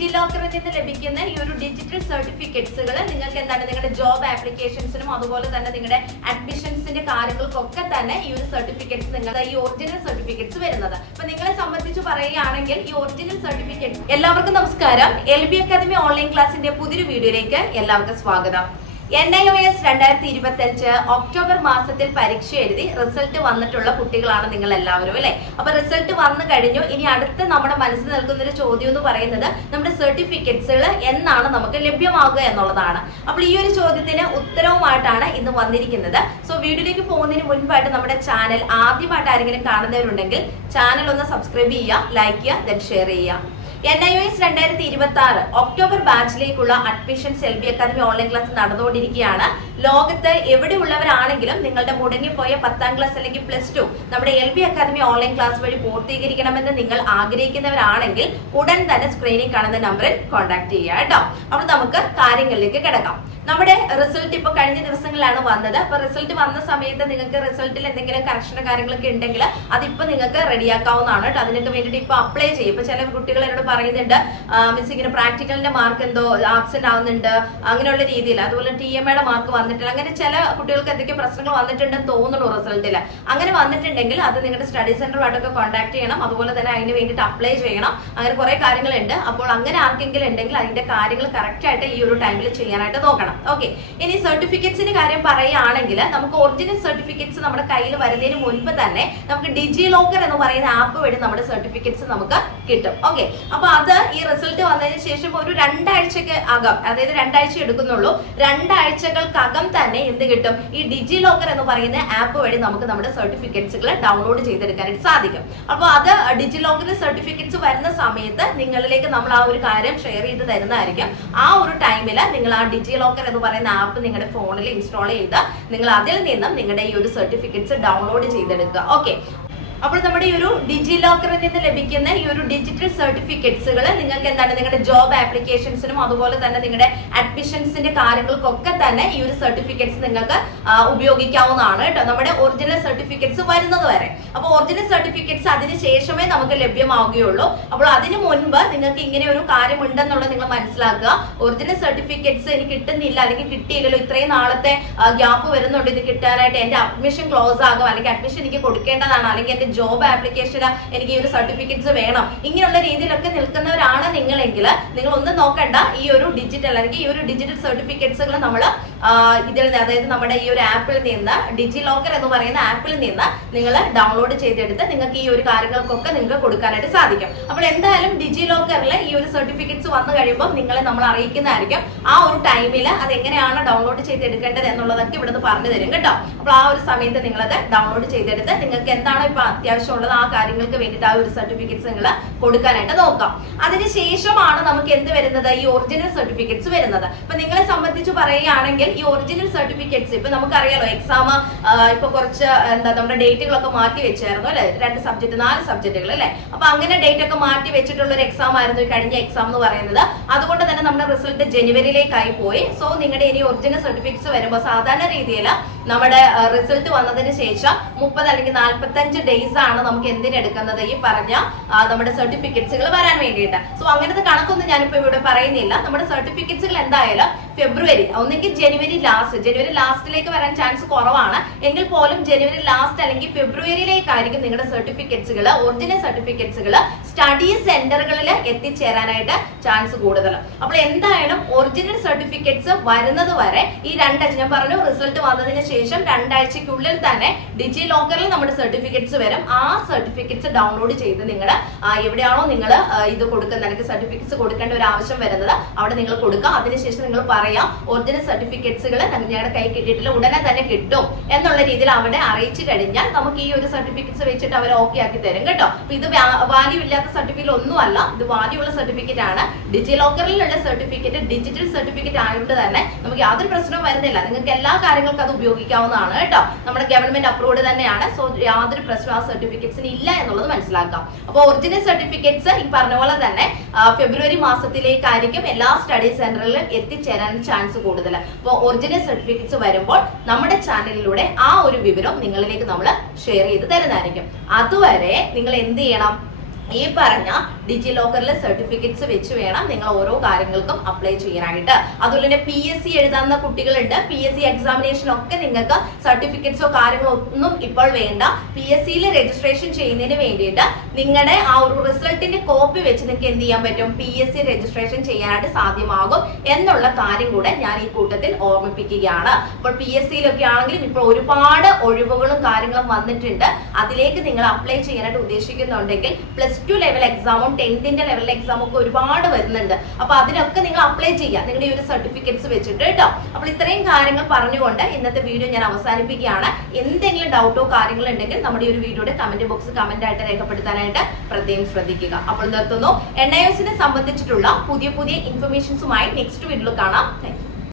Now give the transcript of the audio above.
ഡിജി ലോക്കറിൽ നിന്ന് ലഭിക്കുന്ന ഈ ഒരു ഡിജിറ്റൽ സർട്ടിഫിക്കറ്റ്സുകൾ നിങ്ങൾക്ക് എന്താണ് നിങ്ങളുടെ ജോബ് ആപ്ലിക്കേഷൻസിനും അതുപോലെ തന്നെ നിങ്ങളുടെ അഡ്മിഷൻസിന്റെ കാര്യങ്ങൾക്കൊക്കെ തന്നെ ഈ ഒരു സർട്ടിഫിക്കറ്റ്സ് നിങ്ങളുടെ ഈ ഒറിജിനൽ സർട്ടിഫിക്കറ്റ്സ് വരുന്നത്. അപ്പൊ നിങ്ങളെ സംബന്ധിച്ച് പറയുകയാണെങ്കിൽ ഈ ഒറിജിനൽ സർട്ടിഫിക്കറ്റ് എല്ലാവർക്കും നമസ്കാരം. എൽ ബി അക്കാദമി ഓൺലൈൻ ക്ലാസിന്റെ പുതിയൊരു വീഡിയോയിലേക്ക് എല്ലാവർക്കും സ്വാഗതം. എൻ ഐ ഒ എസ് രണ്ടായിരത്തി ഇരുപത്തി അഞ്ച് ഒക്ടോബർ മാസത്തിൽ പരീക്ഷ എഴുതി റിസൾട്ട് വന്നിട്ടുള്ള കുട്ടികളാണ് നിങ്ങൾ എല്ലാവരും അല്ലെ? അപ്പൊ റിസൾട്ട് വന്നു കഴിഞ്ഞു. ഇനി അടുത്ത നമ്മുടെ മനസ്സിൽ നിൽക്കുന്ന ഒരു ചോദ്യം എന്ന് പറയുന്നത് നമ്മുടെ സർട്ടിഫിക്കറ്റ്സുകൾ എന്നാണ് നമുക്ക് ലഭ്യമാകുക എന്നുള്ളതാണ്. അപ്പോൾ ഈ ഒരു ചോദ്യത്തിന് ഉത്തരവുമായിട്ടാണ് ഇന്ന് വന്നിരിക്കുന്നത്. സോ വീഡിയോയിലേക്ക് പോകുന്നതിന് മുൻപായിട്ട് നമ്മുടെ ചാനൽ ആദ്യമായിട്ട് ആരെങ്കിലും കാണുന്നവരുണ്ടെങ്കിൽ ചാനൽ ഒന്ന് സബ്സ്ക്രൈബ് ചെയ്യുക ലൈക്ക് ചെയ്യുക ദെൻ ഷെയർ ചെയ്യുക. എൻ ഐ എസ് രണ്ടായിരത്തി ഇരുപത്തി ആറ് October ബാച്ചിലേക്കുള്ള admission Selby Academy online class നടന്നുകൊണ്ടിരിക്കുകയാണ്. ലോകത്ത് എവിടെയുള്ളവരാണെങ്കിലും നിങ്ങളുടെ മുടങ്ങിപ്പോയ പത്താം ക്ലാസ് അല്ലെങ്കിൽ പ്ലസ് ടു നമ്മുടെ L B Academy online class വഴി പൂർത്തീകരിക്കണമെന്ന് നിങ്ങൾ ആഗ്രഹിക്കുന്നവരാണെങ്കിൽ ഉടൻ തന്നെ സ്ക്രീനിൽ കാണുന്ന നമ്പറിൽ കോൺടാക്ട് ചെയ്യുക കേട്ടോ. അപ്പോൾ നമുക്ക് കാര്യങ്ങളിലേക്ക് കിടക്കാം. നമ്മുടെ റിസൾട്ട് ഇപ്പൊ കഴിഞ്ഞ ദിവസങ്ങളിലാണ് വന്നത്. അപ്പൊ റിസൾട്ട് വന്ന സമയത്ത് നിങ്ങൾക്ക് റിസൾട്ടിൽ എന്തെങ്കിലും കറക്ഷനോ കാര്യങ്ങളൊക്കെ ഉണ്ടെങ്കിൽ അതിപ്പോ നിങ്ങൾക്ക് റെഡിയാക്കാവുന്നതാണ് കേട്ടോ. അതിനൊക്കെ വേണ്ടിയിട്ട് ഇപ്പൊ അപ്ലൈ ചെയ്യും. ഇപ്പൊ ചില കുട്ടികൾ എന്നോട് പറയുന്നുണ്ട് മിസ് ഇങ്ങനെ പ്രാക്ടിക്കലിന്റെ മാർക്ക് എന്തോ ആബ്സെന്റ് ആവുന്നുണ്ട് അങ്ങനെയുള്ള രീതിയിൽ. അതുപോലെ ടി എം എയുടെ മാർക്ക് വന്നിട്ടില്ല. അങ്ങനെ ചില കുട്ടികൾക്ക് എന്തൊക്കെ പ്രശ്നങ്ങൾ വന്നിട്ടുണ്ടെന്ന് തോന്നുന്നു റിസൾട്ടിൽ അങ്ങനെ വന്നിട്ടുണ്ടെങ്കിൽ അത് നിങ്ങളുടെ സ്റ്റഡി സെന്ററുമായിട്ടൊക്കെ കോൺടാക്ട് ചെയ്യണം. അതുപോലെ തന്നെ അതിന് വേണ്ടിയിട്ട് അപ്ലൈ ചെയ്യണം. അങ്ങനെ കുറെ കാര്യങ്ങളുണ്ട്. അപ്പോൾ അങ്ങനെ ആർക്കെങ്കിലും ഉണ്ടെങ്കിൽ അതിന്റെ കാര്യങ്ങൾ കറക്റ്റ് ആയിട്ട് ഈ ഒരു ടൈമിൽ ചെയ്യാനായിട്ട് നോക്കണം. ഓക്കെ ഇനി സർട്ടിഫിക്കറ്റ്സിന്റെ കാര്യം പറയുകയാണെങ്കിൽ നമുക്ക് ഒറിജിനൽ സർട്ടിഫിക്കറ്റ്സ് നമ്മുടെ കയ്യിൽ വരുന്നതിന് മുൻപ് തന്നെ നമുക്ക് ഡിജി ലോക്കർ എന്ന് പറയുന്ന ആപ്പ് വഴി നമ്മുടെ സർട്ടിഫിക്കറ്റ്സ് നമുക്ക് കിട്ടും. ഓക്കെ അപ്പൊ അത് ഈ റിസൾട്ട് വന്നതിന് ശേഷം ഒരു രണ്ടാഴ്ചക്ക് അകം അതായത് രണ്ടാഴ്ച എടുക്കുന്നുള്ളൂ. രണ്ടാഴ്ചകൾക്കകം തന്നെ എന്ത് കിട്ടും? ഈ ഡിജി ലോക്കർ എന്ന് പറയുന്ന ആപ്പ് വഴി നമുക്ക് നമ്മുടെ സർട്ടിഫിക്കറ്റ്സുകൾ ഡൗൺലോഡ് ചെയ്തെടുക്കാനായിട്ട് സാധിക്കും. അപ്പോൾ അത് ഡിജി ലോക്കറിൽ സർട്ടിഫിക്കറ്റ്സ് വരുന്ന സമയത്ത് നിങ്ങളിലേക്ക് നമ്മൾ ആ ഒരു കാര്യം ഷെയർ ചെയ്ത് തരുന്നതായിരിക്കും. ആ ഒരു ടൈമിൽ നിങ്ങൾ ആ ഡിജി ലോക്കർ എന്ന് പറയുന്ന ആപ്പ് നിങ്ങളുടെ ഫോണിൽ ഇൻസ്റ്റാൾ ചെയ്ത് നിങ്ങൾ അതിൽ നിന്നും നിങ്ങളുടെ ഈ ഒരു സർട്ടിഫിക്കറ്റ്സ് ഡൗൺലോഡ് ചെയ്തെടുക്കുക. ഓക്കെ അപ്പോൾ നമ്മുടെ ഈ ഒരു ഡിജി ലോക്കറിൽ നിന്ന് ലഭിക്കുന്ന ഈ ഒരു ഡിജിറ്റൽ സർട്ടിഫിക്കറ്റ്സുകൾ നിങ്ങൾക്ക് എന്താണ്? നിങ്ങളുടെ ജോബ് ആപ്ലിക്കേഷൻസിനും അതുപോലെ തന്നെ നിങ്ങളുടെ അഡ്മിഷൻസിന്റെ കാര്യങ്ങൾക്കൊക്കെ തന്നെ ഈ ഒരു സർട്ടിഫിക്കറ്റ്സ് നിങ്ങൾക്ക് ഉപയോഗിക്കാവുന്നതാണ് കേട്ടോ. നമ്മുടെ ഒറിജിനൽ സർട്ടിഫിക്കറ്റ്സ് വരുന്നത് വരെ. അപ്പോൾ ഒറിജിനൽ സർട്ടിഫിക്കറ്റ്സ് അതിന് ശേഷമേ നമുക്ക് ലഭ്യമാവുകയുള്ളൂ. അപ്പോൾ അതിനു മുൻപ് നിങ്ങൾക്ക് ഇങ്ങനെ ഒരു കാര്യമുണ്ടെന്നുള്ളത് നിങ്ങൾ മനസ്സിലാക്കുക. ഒറിജിനൽ സർട്ടിഫിക്കറ്റ്സ് എനിക്ക് കിട്ടുന്നില്ല അല്ലെങ്കിൽ കിട്ടിയില്ലല്ലോ ഇത്രയും നാളത്തെ ഗ്യാപ്പ് വരുന്നുണ്ട്. ഇത് കിട്ടാനായിട്ട് എന്റെ അഡ്മിഷൻ ക്ലോസ് ആകും. അല്ലെങ്കിൽ അഡ്മിഷൻ എനിക്ക് കൊടുക്കേണ്ടതാണ്. അല്ലെങ്കിൽ എന്റെ ജോബ് ആപ്ലിക്കേഷന് എനിക്ക് ഈ ഒരു സർട്ടിഫിക്കറ്റ്സ് വേണം. ഇങ്ങനെയുള്ള രീതിയിലൊക്കെ നിൽക്കുന്നവരാണ് നിങ്ങളെങ്കിൽ നിങ്ങൾ ഒന്നും നോക്കണ്ട. ഈ ഒരു ഡിജിറ്റൽ അല്ലെങ്കിൽ ഈ ഒരു ഡിജിറ്റൽ സർട്ടിഫിക്കറ്റ്സുകൾ നമ്മൾ ഇതിൽ നിന്ന് അതായത് നമ്മുടെ ഈ ഒരു ആപ്പിൽ നിന്ന് ഡിജി ലോക്കർ എന്ന് പറയുന്ന ആപ്പിൽ നിന്ന് നിങ്ങൾ ഡൗൺലോഡ് ചെയ്തെടുത്ത് നിങ്ങൾക്ക് ഈ ഒരു കാര്യങ്ങൾക്കൊക്കെ നിങ്ങൾക്ക് കൊടുക്കാനായിട്ട് സാധിക്കും. അപ്പോൾ എന്തായാലും ഡിജി ലോക്കറിൽ ഈ ഒരു സർട്ടിഫിക്കറ്റ്സ് വന്നു കഴിയുമ്പോൾ നിങ്ങളെ നമ്മൾ അറിയിക്കുന്നതായിരിക്കും. ആ ഒരു ടൈമിൽ അത് എങ്ങനെയാണ് ഡൗൺലോഡ് ചെയ്തെടുക്കേണ്ടത് എന്നുള്ളതൊക്കെ ഇവിടുന്ന് പറഞ്ഞു തരും കേട്ടോ. അപ്പോൾ ആ ഒരു സമയത്ത് നിങ്ങളത് ഡൗൺലോഡ് ചെയ്തെടുത്ത് നിങ്ങൾക്ക് എന്താണ് ഇപ്പൊ അത്യാവശ്യമുള്ളത് ആ കാര്യങ്ങൾക്ക് വേണ്ടിയിട്ട് ആ ഒരു സർട്ടിഫിക്കറ്റ്സ് നിങ്ങൾ കൊടുക്കാനായിട്ട് നോക്കാം. അതിനുശേഷമാണ് നമുക്ക് എന്ത് വരുന്നത്? ഈ ഒറിജിനൽ സർട്ടിഫിക്കറ്റ്സ് വരുന്നത്. ഇപ്പൊ നിങ്ങളെ സംബന്ധിച്ച് പറയുകയാണെങ്കിൽ ഈ ഒറിജിനൽ സർട്ടിഫിക്കറ്റ്സ് ഇപ്പൊ നമുക്കറിയാലോ എക്സാം ഇപ്പൊ കുറച്ച് എന്താ നമ്മുടെ ഡേറ്റുകളൊക്കെ മാറ്റി വെച്ചായിരുന്നു അല്ലെ? രണ്ട് സബ്ജക്ട് നാല് സബ്ജക്റ്റുകൾ അല്ലെ? അപ്പൊ അങ്ങനെ ഡേറ്റ് ഒക്കെ മാറ്റി വെച്ചിട്ടുള്ള ഒരു എക്സാം ആയിരുന്നു കഴിഞ്ഞ എക്സാം എന്ന് പറയുന്നത്. അതുകൊണ്ട് തന്നെ നമ്മുടെ റിസൾട്ട് ജനുവരിയിലേക്കായി പോയി. സോ നിങ്ങളുടെ ഇനി ഒറിജിനൽ സർട്ടിഫിക്കറ്റ്സ് വരുമ്പോൾ സാധാരണ രീതിയിൽ നമ്മുടെ റിസൾട്ട് വന്നതിന് ശേഷം മുപ്പത് അല്ലെങ്കിൽ നാല്പത്തഞ്ച് ഡേയ്സ് ആണ് നമുക്ക് എന്തിനെടുക്കുന്നത് ഈ പറഞ്ഞ നമ്മുടെ സർട്ടിഫിക്കറ്റ്സുകൾ വരാൻ വേണ്ടിയിട്ട്. സോ അങ്ങനത്തെ കണക്കൊന്നും ഞാനിപ്പോ ഇവിടെ പറയുന്നില്ല. നമ്മുടെ സർട്ടിഫിക്കറ്റ്സുകൾ എന്തായാലും ഫെബ്രുവരി ഒന്നെങ്കിൽ ജനുവരി ലാസ്റ്റ് ജനുവരി ലാസ്റ്റിലേക്ക് വരാൻ ചാൻസ് കുറവാണ്. എങ്കിൽ പോലും ജനുവരി ലാസ്റ്റ് അല്ലെങ്കിൽ ഫെബ്രുവരിയിലേക്കായിരിക്കും നിങ്ങളുടെ സർട്ടിഫിക്കറ്റ്സുകൾ ഒറിജിനൽ സർട്ടിഫിക്കറ്റ്സുകൾ സ്റ്റഡി സെന്ററുകളിൽ എത്തിച്ചേരാനായിട്ട് ചാൻസ് കൂടുതൽ. അപ്പോൾ എന്തായാലും ഒറിജിനൽ സർട്ടിഫിക്കറ്റ്സ് വരുന്നത് വരെ ഈ രണ്ട് ഞാൻ പറഞ്ഞു റിസൾട്ട് വന്നതിന് ശേഷം രണ്ടാഴ്ചക്കുള്ളിൽ തന്നെ ഡിജി ലോക്കറിൽ നമ്മുടെ സർട്ടിഫിക്കറ്റ്സ് വരും. ആ സർട്ടിഫിക്കറ്റ്സ് ഡൗൺലോഡ് ചെയ്ത് നിങ്ങൾ എവിടെയാണോ നിങ്ങൾ ഇത് കൊടുക്കുന്നത് അല്ലെങ്കിൽ സർട്ടിഫിക്കറ്റ്സ് കൊടുക്കേണ്ട ഒരു ആവശ്യം വരുന്നത് അവിടെ നിങ്ങൾ കൊടുക്കുക അതിനുശേഷം നിങ്ങൾ പറയാം ഒറിജിനൽ സർട്ടിഫിക്കറ്റ്സുകൾ ഞങ്ങളുടെ കൈ കിട്ടിയിട്ടില്ല ഉടനെ തന്നെ കിട്ടും. എന്നുള്ള രീതിയിൽ അവിടെ അറിയിച്ചു കഴിഞ്ഞാൽ നമുക്ക് ഈ ഒരു സർട്ടിഫിക്കറ്റ്സ് വെച്ചിട്ട് അവർ ഓക്കെ ആക്കി തരും കേട്ടോ. അപ്പൊ ഇത് വാല്യൂ ഇല്ലാത്ത സർട്ടിഫിക്കറ്റ് ഒന്നുമല്ല ഇത് വാല്യൂ ഉള്ള സർട്ടിഫിക്കറ്റ് ആണ്. ഡിജി ലോക്കറിലുള്ള സർട്ടിഫിക്കറ്റ് ഡിജിറ്റൽ സർട്ടിഫിക്കറ്റ് ആയതുകൊണ്ട് തന്നെ നമുക്ക് യാതൊരു പ്രശ്നവും വരുന്നില്ല. നിങ്ങൾക്ക് എല്ലാ കാര്യങ്ങൾക്കും അത് ഉപയോഗിക്കാവുന്നതാണ് കേട്ടോ. നമ്മുടെ ഗവൺമെന്റ് അപ്രൂവ്ഡ് തന്നെയാണ്. സോ യാതൊരു പ്രശ്നം ആ സർട്ടിഫിക്കറ്റ്സിന് ഇല്ല എന്നുള്ളത് മനസ്സിലാക്കാം. അപ്പോൾ ഒറിജിനൽ സർട്ടിഫിക്കറ്റ്സ് ഈ പറഞ്ഞ പോലെ തന്നെ ഫെബ്രുവരി മാസത്തിലേക്കായിരിക്കും എല്ലാ സ്റ്റഡി സെന്ററിലും എത്തിച്ചേരാൻ ചാൻസ് കൂടുതൽ. അപ്പോൾ ഒറിജിനൽ സർട്ടിഫിക്കറ്റ്സ് വരുമ്പോൾ നമ്മുടെ ചാനലിലൂടെ ആ ഒരു വിവരം നിങ്ങളിലേക്ക് നമ്മൾ ഷെയർ ചെയ്ത് തരുന്നതായിരിക്കും. അതുവരെ നിങ്ങൾ എന്ത് ചെയ്യണം? ഈ പറഞ്ഞ ഡിജി ലോക്കറിലെ സർട്ടിഫിക്കറ്റ്സ് വെച്ച് വേണം നിങ്ങൾ ഓരോ കാര്യങ്ങൾക്കും അപ്ലൈ ചെയ്യാനായിട്ട്. അതുപോലെ തന്നെ പി എസ് സി എഴുതാവുന്ന കുട്ടികളുണ്ട്. പി എസ് സി എക്സാമിനേഷൻ ഒക്കെ നിങ്ങൾക്ക് സർട്ടിഫിക്കറ്റ്സോ കാര്യങ്ങളോ ഒന്നും ഇപ്പോൾ വേണ്ട. പി എസ് സിയിൽ രജിസ്ട്രേഷൻ ചെയ്യുന്നതിന് വേണ്ടിയിട്ട് നിങ്ങളുടെ ആ ഒരു റിസൾട്ടിന്റെ കോപ്പി വെച്ച് നിങ്ങൾക്ക് എന്ത് ചെയ്യാൻ പറ്റും? പി എസ് സി രജിസ്ട്രേഷൻ ചെയ്യാനായിട്ട് സാധ്യമാകും എന്നുള്ള കാര്യം കൂടെ ഞാൻ ഈ കൂട്ടത്തിൽ ഓർമ്മിപ്പിക്കുകയാണ്. അപ്പോൾ പി എസ് സിയിലൊക്കെ ആണെങ്കിലും ഇപ്പോൾ ഒരുപാട് ഒഴിവുകളും കാര്യങ്ങളും വന്നിട്ടുണ്ട്. അതിലേക്ക് നിങ്ങൾ അപ്ലൈ ചെയ്യാനായിട്ട് ഉദ്ദേശിക്കുന്നുണ്ടെങ്കിൽ പ്ലസ് ടു ലെവൽ എക്സാമും ടെൻത്തിന്റെ ലെവൽ എക്സാമും ഒക്കെ ഒരുപാട് വരുന്നുണ്ട്. അപ്പൊ അതിനൊക്കെ നിങ്ങൾ അപ്ലൈ ചെയ്യുക നിങ്ങളുടെ ഈ ഒരു സർട്ടിഫിക്കറ്റ്സ് വെച്ചിട്ട് കേട്ടോ അപ്പോൾ ഇത്രയും കാര്യങ്ങൾ പറഞ്ഞുകൊണ്ട് ഇന്നത്തെ വീഡിയോ ഞാൻ അവസാനിപ്പിക്കുകയാണ്. എന്തെങ്കിലും ഡൗട്ടോ കാര്യങ്ങളോ ഉണ്ടെങ്കിൽ നമ്മുടെ ഈ ഒരു വീഡിയോയുടെ കമന്റ് ബോക്സ് കമന്റ് ആയിട്ട് രേഖപ്പെടുത്താനായിട്ട് പ്രത്യേകം ശ്രദ്ധിക്കുക. അപ്പോൾ നിർത്തുന്നു. എൻ ഐ എസിനെ സംബന്ധിച്ചിട്ടുള്ള പുതിയ പുതിയ ഇൻഫർമേഷൻസുമായി നെക്സ്റ്റ് വീഡിയോ കാണാം. താങ്ക്